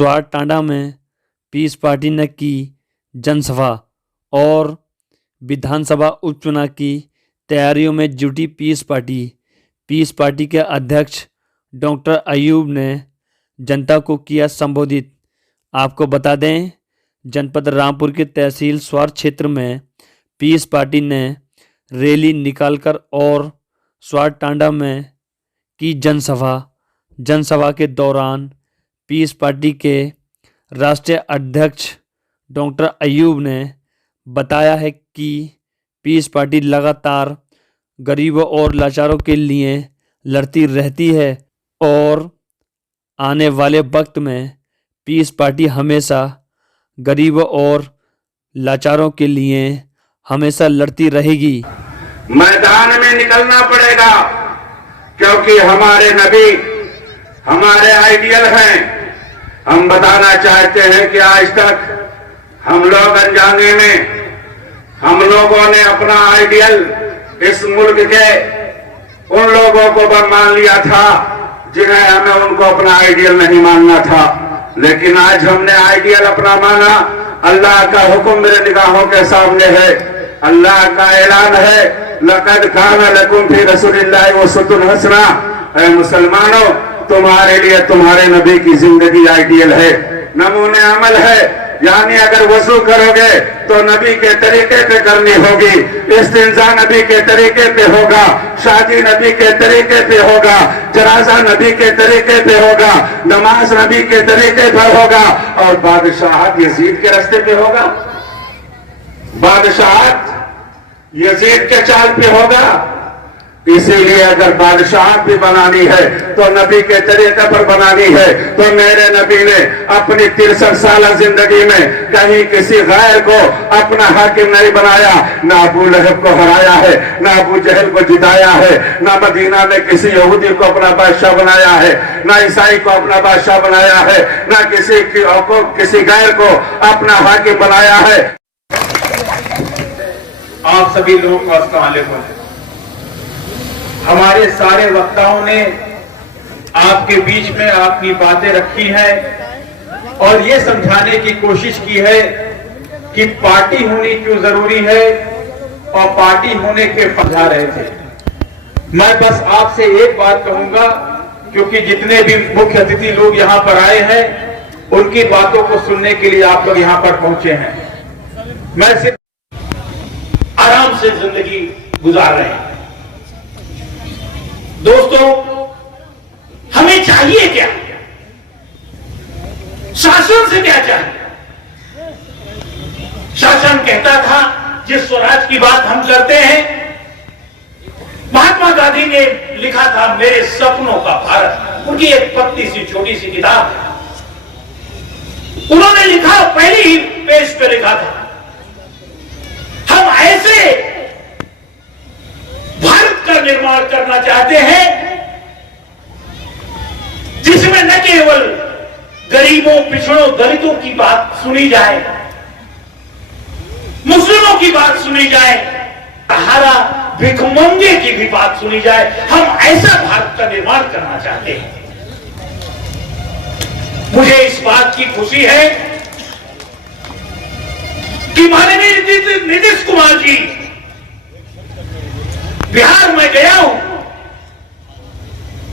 स्वार टांडा में piece party ने की जनसभा और विधानसभा उपचुनाव की तैयारियों में जुटी पीस पार्टी के अध्यक्ष डॉक्टर अयूब ने जनता को किया संबोधित। आपको बता दें, जनपद रामपुर के तहसील स्वार क्षेत्र में पीस पार्टी ने रैली निकालकर और स्वार टांडा में की जनसभा के दौरान पीस पार्टी के राष्ट्रीय अध्यक्ष डॉक्टर अयूब ने बताया है कि पीस पार्टी लगातार गरीबों और लाचारों के लिए लड़ती रहती है और आने वाले वक्त में पीस पार्टी हमेशा गरीबों और लाचारों के लिए हमेशा लड़ती रहेगी। मैदान में निकलना पड़ेगा क्योंकि हमारे नबी हमारे आइडियल हैं। हम बताना चाहते हैं कि आज तक हम लोग अनजाने में हम लोगों ने अपना आइडियल इस मुल्क के उन लोगों को मान लिया था जिन्हें हमें उनको अपना आइडियल नहीं मानना था, लेकिन आज हमने आइडियल अपना माना। अल्लाह का हुक्म मेरे निगाहों के सामने है। अल्लाह का ऐलान है, लक़द कान लकुम फी रसूलिल्लाहि उस्वतुन हसना। ऐ मुसलमानों, तुम्हारे लिए तुम्हारे नबी की जिंदगी आइडियल है, नमूने अमल है। यानी अगर वजू करोगे तो नबी के तरीके पे करनी होगी, इस्तिंजा नबी के तरीके पे होगा, शादी नबी के तरीके पे होगा, जनाजा नबी के तरीके पे होगा, नमाज नबी के तरीके पे होगा और बादशाहत यजीद के रास्ते पे होगा। बादशाहत यजीद के चाल पे होगा। इसीलिए अगर बादशाहत भी बनानी है तो नबी के तरीके पर बनानी है। तो मेरे नबी ने अपनी 63 साल जिंदगी में कहीं किसी गैर को अपना हाकिम नहीं बनाया, ना अबू लहब को हराया है, ना अबू जहल को जिताया है, ना मदीना में किसी यहूदी को अपना बादशाह बनाया है, ना ईसाई को अपना बादशाह बनाया है, ना किसी गैर को अपना हाकिम बनाया है। आप सभी लोगों को अस्सलाम वालेकुम। हमारे सारे वक्ताओं ने आपके बीच में अपनी बातें रखी हैं और ये समझाने की कोशिश की है कि पार्टी होनी क्यों जरूरी है और पार्टी होने के समझा रहे थे। मैं बस आपसे एक बात कहूंगा, क्योंकि जितने भी मुख्य अतिथि लोग यहां पर आए हैं उनकी बातों को सुनने के लिए आप लोग यहां पर पहुंचे हैं। मैं सिर्फ आराम से जिंदगी गुजार रहे हैं। दोस्तों, हमें चाहिए क्या? शासन से क्या चाहिए? शासन कहता था जिस स्वराज की बात हम करते हैं, महात्मा गांधी ने लिखा था मेरे सपनों का भारत। उनकी एक पतली सी छोटी सी किताब है, उन्होंने लिखा, पहले ही पेज पे लिखा था, हम ऐसे भारत का निर्माण करना चाहते हैं जिसमें न केवल गरीबों, पिछड़ों, दलितों की बात सुनी जाए, मुस्लिमों की बात सुनी जाए, सहारा भिखमंगे की भी बात सुनी जाए। हम ऐसा भारत का निर्माण करना चाहते हैं। मुझे इस बात की खुशी है कि माननीय नीतीश कुमार जी, बिहार में गया हूं,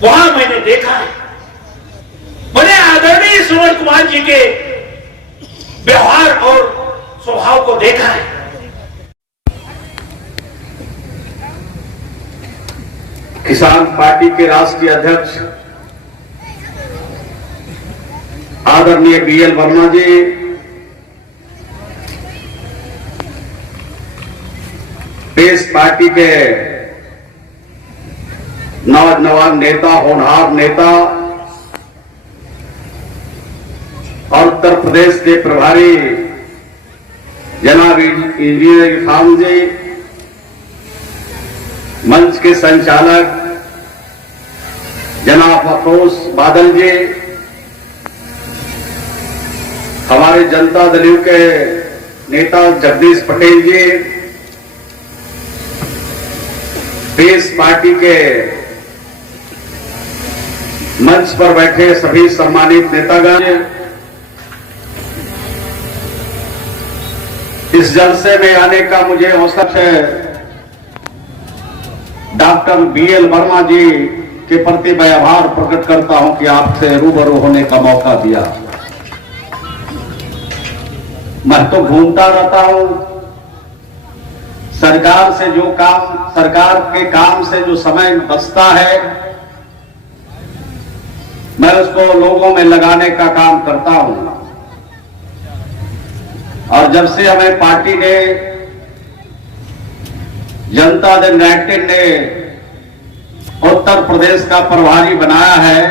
वहां मैंने देखा है, मैंने आदरणीय श्रवण कुमार जी के व्यवहार और स्वभाव को देखा है। किसान पार्टी के राष्ट्रीय अध्यक्ष आदरणीय बीएल वर्मा जी, पीस पार्टी के नौजवान नेता, होनहार नेता और उत्तर प्रदेश के प्रभारी जनाब इंजीनियर खान जी, मंच के संचालक जनाब अफरोज बादल जी, हमारे जनता दल के नेता जगदीश पटेल जी, पीस पार्टी के मंच पर बैठे सभी सम्मानित नेतागण, इस जलसे में आने का मुझे अवसर है डॉक्टर BL वर्मा जी के प्रति मैं आभार प्रकट करता हूं कि आपसे रूबरू होने का मौका दिया। मैं तो घूमता रहता हूं, सरकार से जो काम, सरकार के काम से जो समय बचता है मैं उसको लोगों में लगाने का काम करता हूं। और जब से हमें पार्टी ने, जनता दल यूनाइटेड ने उत्तर प्रदेश का प्रभारी बनाया है,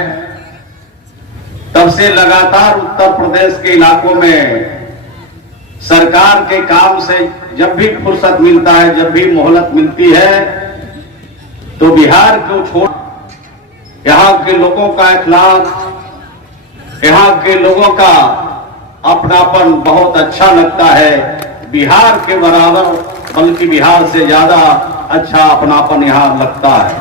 तब से लगातार उत्तर प्रदेश के इलाकों में सरकार के काम से जब भी फुर्सत मिलता है, जब भी मोहलत मिलती है, तो बिहार को छोड़ यहाँ के लोगों का इखलाक, यहाँ के लोगों का अपनापन बहुत अच्छा लगता है। बिहार के बराबर बल्कि बिहार से ज्यादा अच्छा अपनापन यहाँ लगता है।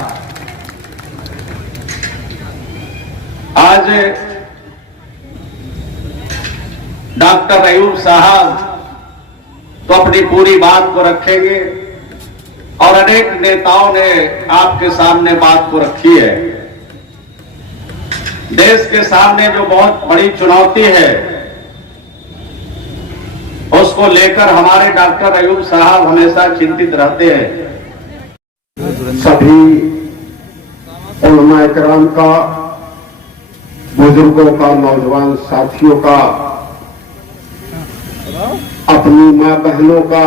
आज डॉक्टर अयूब साहब तो अपनी पूरी बात को रखेंगे और अनेक नेताओं ने आपके सामने बात को रखी है। देश के सामने जो बहुत बड़ी चुनौती है उसको लेकर हमारे डॉक्टर अयूब साहब हमेशा चिंतित रहते हैं। सभी उलमा इकराम का, बुजुर्गों का, नौजवान साथियों का, अपनी मां बहनों का,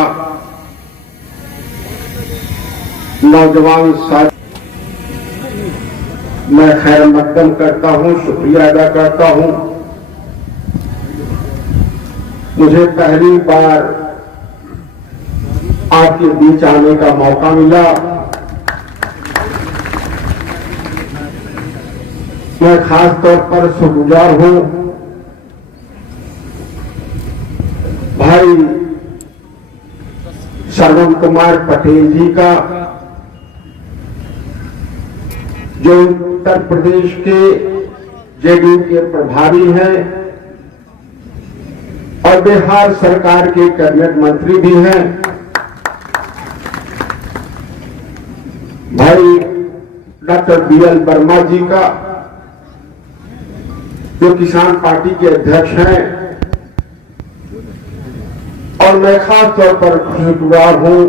नौजवान साथी, मैं खैर मकदम करता हूं, शुक्रिया अदा करता हूं। मुझे पहली बार आपके बीच आने का मौका मिला। मैं खास तौर पर शुक्रगुजार हूं भाई श्रवण कुमार पटेल जी का, जो उत्तर प्रदेश के जेडीयू के प्रभारी हैं और बिहार सरकार के कैबिनेट मंत्री भी हैं। भाई डॉक्टर BL वर्मा जी का, जो किसान पार्टी के अध्यक्ष हैं, और मैं खास तौर पर शुक्रगुजार हूं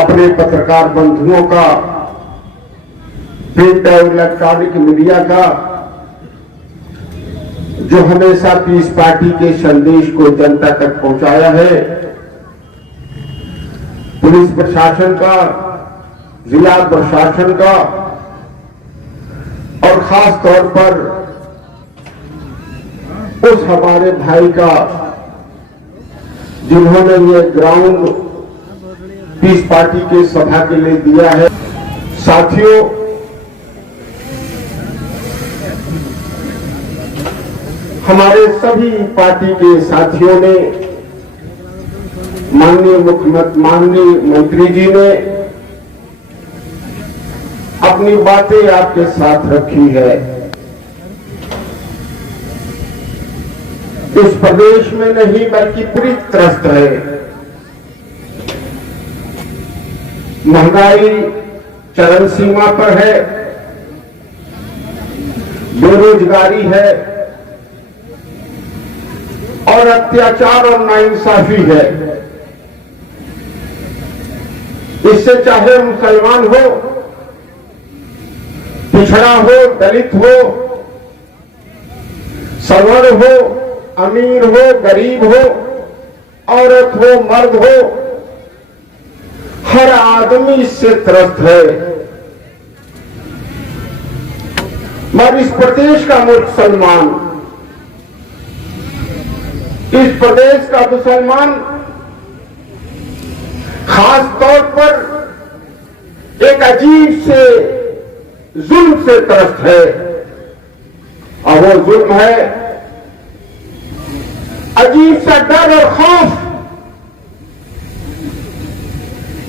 अपने पत्रकार बंधुओं का, प्रिंट और इलेक्ट्रॉनिक मीडिया का, जो हमेशा पीस पार्टी के संदेश को जनता तक पहुंचाया है। पुलिस प्रशासन का, जिला प्रशासन का, और खास तौर पर उस हमारे भाई का जिन्होंने ये ग्राउंड पीस पार्टी के सभा के लिए दिया है। साथियों, हमारे सभी पार्टी के साथियों ने, माननीय मुख्यमंत्री, माननीय मंत्री जी ने अपनी बातें आपके साथ रखी है। इस प्रदेश में नहीं बल्कि पूरी त्रस्त है। महंगाई चरम सीमा पर है, बेरोजगारी है और अत्याचार और नाइंसाफी है। इससे चाहे मुसलमान हो, पिछड़ा हो, दलित हो, सवर्ण हो, अमीर हो, गरीब हो, औरत हो, मर्द हो, हर आदमी इससे त्रस्त है। मगर इस प्रदेश का मुसलमान, इस प्रदेश का मुसलमान खास तौर पर एक अजीब से जुल्म से त्रस्त है, और वो जुल्म है अजीब सा डर और खौफ।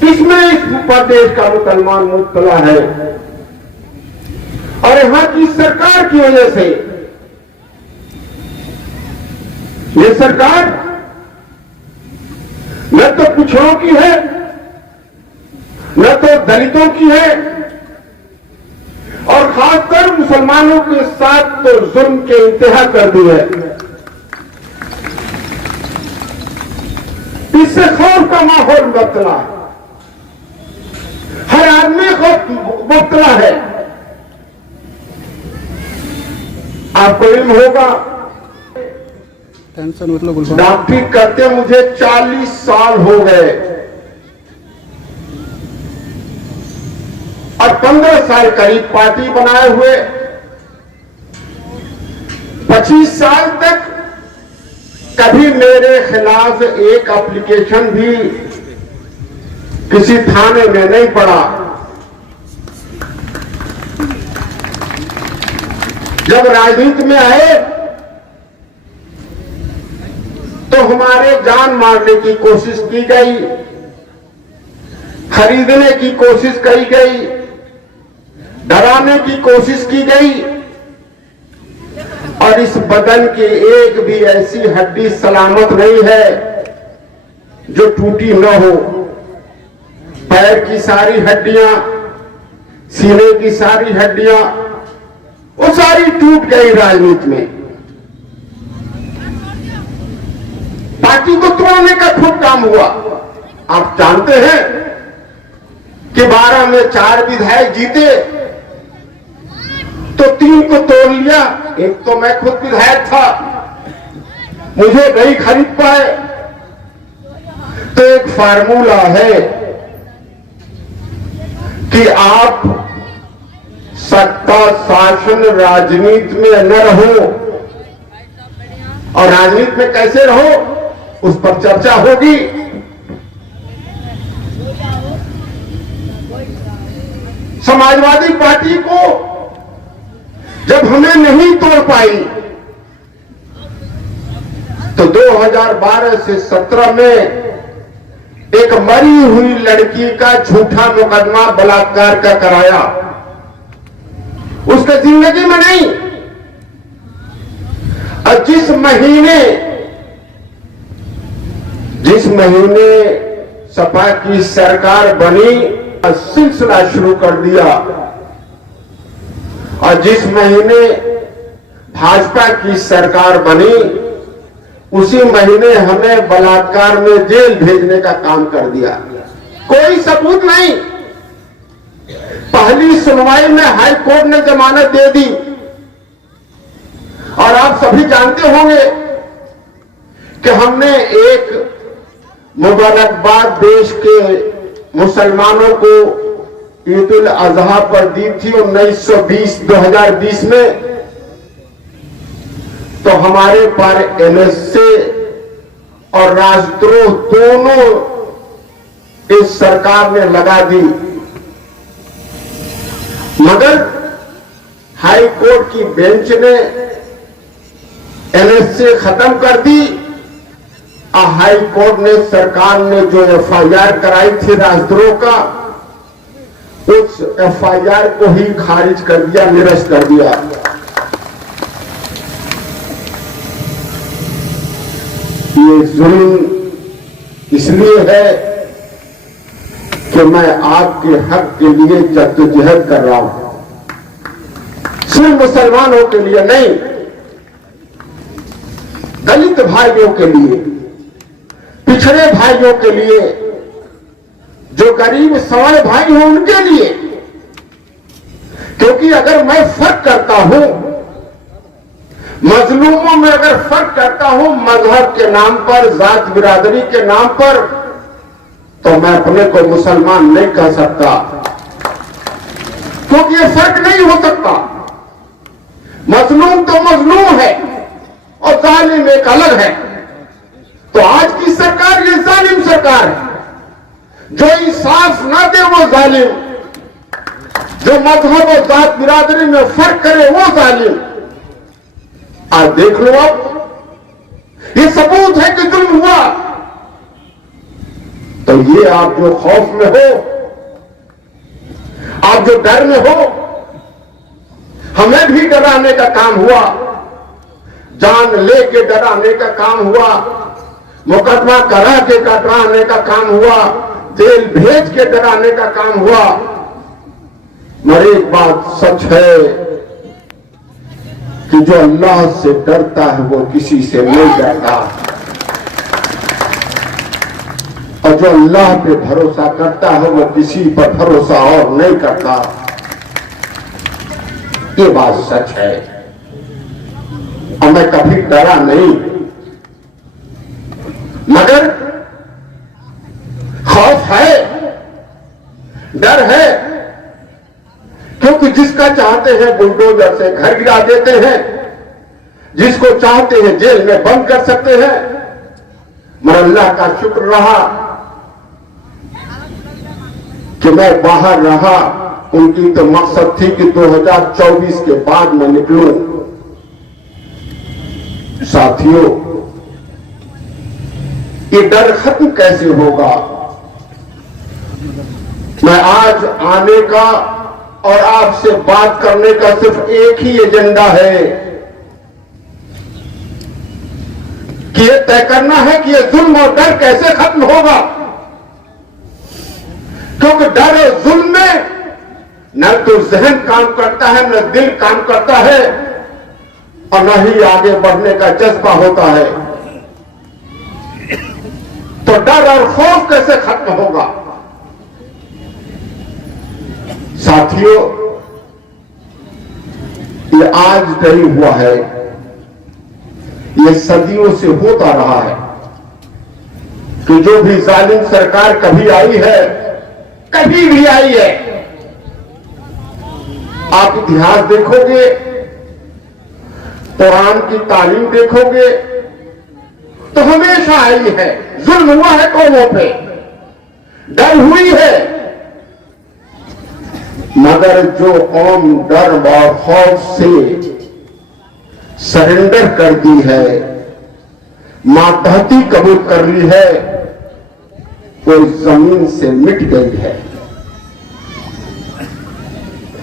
इसमें इस प्रदेश का मुसलमान मुब्तला है, और यहां की सरकार की वजह से, ये सरकार पिछड़ों की है, न तो दलितों की है, और खासकर मुसलमानों के साथ तो जुल्म के इंतहा कर दी है। इससे खौफ का माहौल मुब्तला है, हर आदमी खौफ मुब्तला है। आपको इल्म होगा, डॉक्टरी करते मुझे 40 साल हो गए और 15 साल करीब पार्टी बनाए हुए। 25 साल तक कभी मेरे खिलाफ एक एप्लीकेशन भी किसी थाने में नहीं पड़ा। जब राजनीति में आए तो हमारे जान मारने की कोशिश की गई, खरीदने की कोशिश की गई, डराने की कोशिश की गई, और इस बदन की एक भी ऐसी हड्डी सलामत नहीं है जो टूटी न हो। पैर की सारी हड्डियां, सीने की सारी हड्डियां, वो सारी टूट गई राजनीति में। पार्टी को तोड़ने का खूब काम हुआ। आप जानते हैं कि 12 में 4 विधायक जीते तो 3 को तोड़ लिया। एक तो मैं खुद विधायक था, मुझे नहीं खरीद पाए। तो एक फार्मूला है कि आप सत्ता शासन राजनीति में न रहो, और राजनीति में कैसे रहो उस पर चर्चा होगी। समाजवादी पार्टी को जब हमें नहीं तोड़ पाई तो 2012 से 17 में एक मरी हुई लड़की का झूठा मुकदमा बलात्कार का कराया। उसके जिंदगी में नहीं। और जिस महीने सपा की सरकार बनी, सिलसिला शुरू कर दिया, और जिस महीने भाजपा की सरकार बनी उसी महीने हमें बलात्कार में जेल भेजने का काम कर दिया। कोई सबूत नहीं। पहली सुनवाई में हाई कोर्ट ने जमानत दे दी, और आप सभी जानते होंगे कि हमने एक मुबारकबाद देश के मुसलमानों को ईद उल अजहा पर दी थी 2020 में। तो हमारे पर एनएसए और राजद्रोह दोनों इस सरकार ने लगा दी, मगर हाई कोर्ट की बेंच ने एनएसए खत्म कर दी, और हाई कोर्ट ने सरकार ने जो एफआईआर कराई थी राजद्रोह का, उस एफआईआर को ही खारिज कर दिया, निरस्त कर दिया। ये जुल्म इसलिए है कि मैं आपके हक के लिए जद्दोजहद कर रहा हूं, सिर्फ मुसलमानों के लिए नहीं, दलित भाइयों के लिए, पिछड़े भाइयों के लिए, जो गरीब सवाल भाई हैं उनके लिए। क्योंकि अगर मैं फर्क करता हूं मजलूमों में, अगर फर्क करता हूं मजहब के नाम पर, जात बिरादरी के नाम पर, तो मैं अपने को मुसलमान नहीं कह सकता, क्योंकि ये फर्क नहीं हो सकता। मजलूम तो मजलूम है और जालिम एक अलग है। तो आज की सरकार ये जालिम सरकार है। जो इंसाफ ना दे वो जालिम, जो मजहब और जात बिरादरी में फर्क करे वो जालिम। आज देख लो, अब ये सबूत है कि जुल्म हुआ। तो ये आप जो खौफ में हो, आप जो डर में हो, हमें भी डराने का काम हुआ, जान लेके डराने का काम हुआ, मुकदमा करा के डराने का काम हुआ, जेल भेज के डराने का काम हुआ। मगर एक बात सच है कि जो अल्लाह से डरता है वो किसी से नहीं डरता, और जो अल्लाह पे भरोसा करता है वो किसी पर भरोसा और नहीं करता। ये बात सच है। और मैं कभी डरा नहीं, मगर खौफ है, डर है, क्योंकि जिसका चाहते हैं बुलडोजर से घर गिरा देते हैं, जिसको चाहते हैं जेल में बंद कर सकते हैं। मगर अल्लाह का शुक्र रहा कि मैं बाहर रहा। उनकी तो मकसद थी कि 2024 के बाद मैं निकलूं। साथियों, ये डर खत्म कैसे होगा? मैं आज आने का और आपसे बात करने का सिर्फ एक ही एजेंडा है कि ये तय करना है कि ये जुल्म और डर कैसे खत्म होगा। क्योंकि डर और जुल्म में न तो जहन काम करता है, न दिल काम करता है, और न ही आगे बढ़ने का जज्बा होता है। तो डर और खौफ कैसे खत्म होगा? साथियों, ये आज नहीं हुआ है, ये सदियों से होता रहा है कि जो भी जालिम सरकार कभी आई है, कभी भी आई है, आप इतिहास देखोगे, कुरान की तालीम देखोगे, तो हमेशा आई है। जुल्म हुआ है कौमों पे, डर हुई है, मगर जो कौम डर और खौफ से सरेंडर कर दी है, मातहती कबूल कर ली है, वो जमीन से मिट गई है।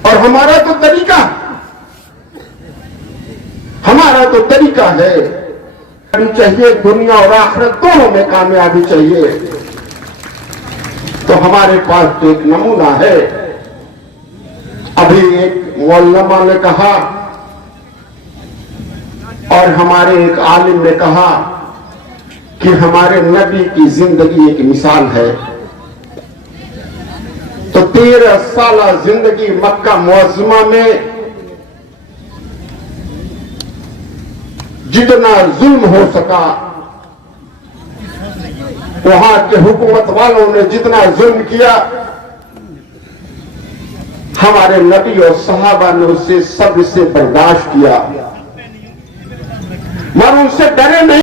और हमारा तो तरीका है चाहिए, दुनिया और आखिरत दोनों में कामयाबी चाहिए। तो हमारे पास तो एक नमूना है। अभी एक मौलमा ने कहा और हमारे एक आलिम ने कहा कि हमारे नबी की जिंदगी एक मिसाल है। तो 13 साल जिंदगी मक्का मुअज्जमा में जितना जुल्म हो सका, वहां के हुकूमत वालों ने जितना जुल्म किया, हमारे नबी और सहाबा ने उससे सब से बर्दाश्त किया, मगर उनसे डरे नहीं।